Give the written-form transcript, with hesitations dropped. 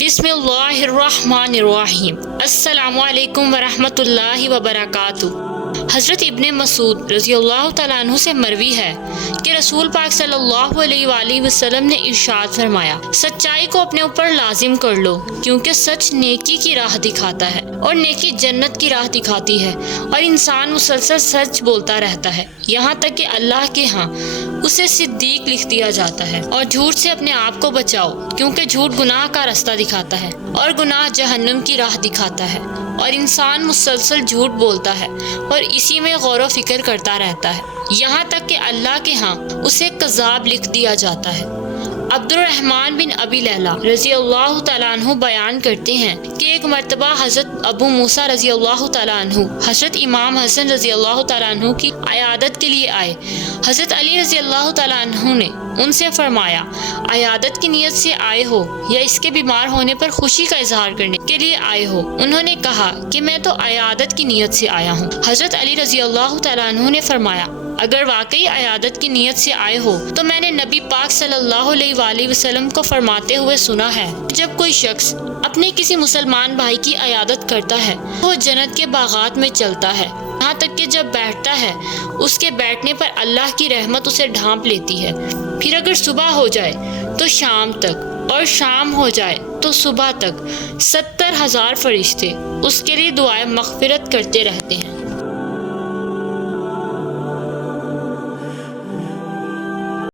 بسم اللہ الرحمن الرحیم۔ السلام علیکم ورحمۃ اللہ وبرکاتہ۔ حضرت ابن مسعود رضی اللہ تعالیٰ عنہ سے مروی ہے کہ رسول پاک صلی اللہ علیہ وآلہ وسلم نے ارشاد فرمایا، سچائی کو اپنے اوپر لازم کر لو، کیونکہ سچ نیکی کی راہ دکھاتا ہے اور نیکی جنت کی راہ دکھاتی ہے، اور انسان مسلسل سچ بولتا رہتا ہے یہاں تک کہ اللہ کے ہاں اسے صدیق لکھ دیا جاتا ہے۔ اور جھوٹ سے اپنے آپ کو بچاؤ، کیونکہ جھوٹ گناہ کا رستہ دکھاتا ہے اور گناہ جہنم کی راہ دکھاتا ہے، اور انسان مسلسل جھوٹ بولتا ہے اور اسی میں غور و فکر کرتا رہتا ہے یہاں تک کہ اللہ کے ہاں اسے کذاب لکھ دیا جاتا ہے۔ عبد الرحمن بن ابی لیلہ رضی اللہ تعالیٰ عنہ بیان کرتے ہیں کہ ایک مرتبہ حضرت ابو موسیٰ رضی اللہ تعالیٰ عنہ حضرت امام حسن رضی اللہ تعالیٰ عنہ کی عیادت کے لیے آئے۔ حضرت علی رضی اللہ تعالیٰ عنہ نے ان سے فرمایا، عیادت کی نیت سے آئے ہو یا اس کے بیمار ہونے پر خوشی کا اظہار کرنے کے لیے آئے ہو؟ انہوں نے کہا کہ میں تو عیادت کی نیت سے آیا ہوں۔ حضرت علی رضی اللہ تعالیٰ عنہ نے فرمایا، اگر واقعی عیادت کی نیت سے آئے ہو تو میں نے نبی پاک صلی اللہ علیہ وآلہ وسلم کو فرماتے ہوئے سنا ہے، جب کوئی شخص اپنے کسی مسلمان بھائی کی عیادت کرتا ہے وہ جنت کے باغات میں چلتا ہے، یہاں تک کہ جب بیٹھتا ہے اس کے بیٹھنے پر اللہ کی رحمت اسے ڈھانپ لیتی ہے، پھر اگر صبح ہو جائے تو شام تک، اور شام ہو جائے تو صبح تک 70,000 فرشتے اس کے لیے دعائیں مغفرت کرتے رہتے ہیں۔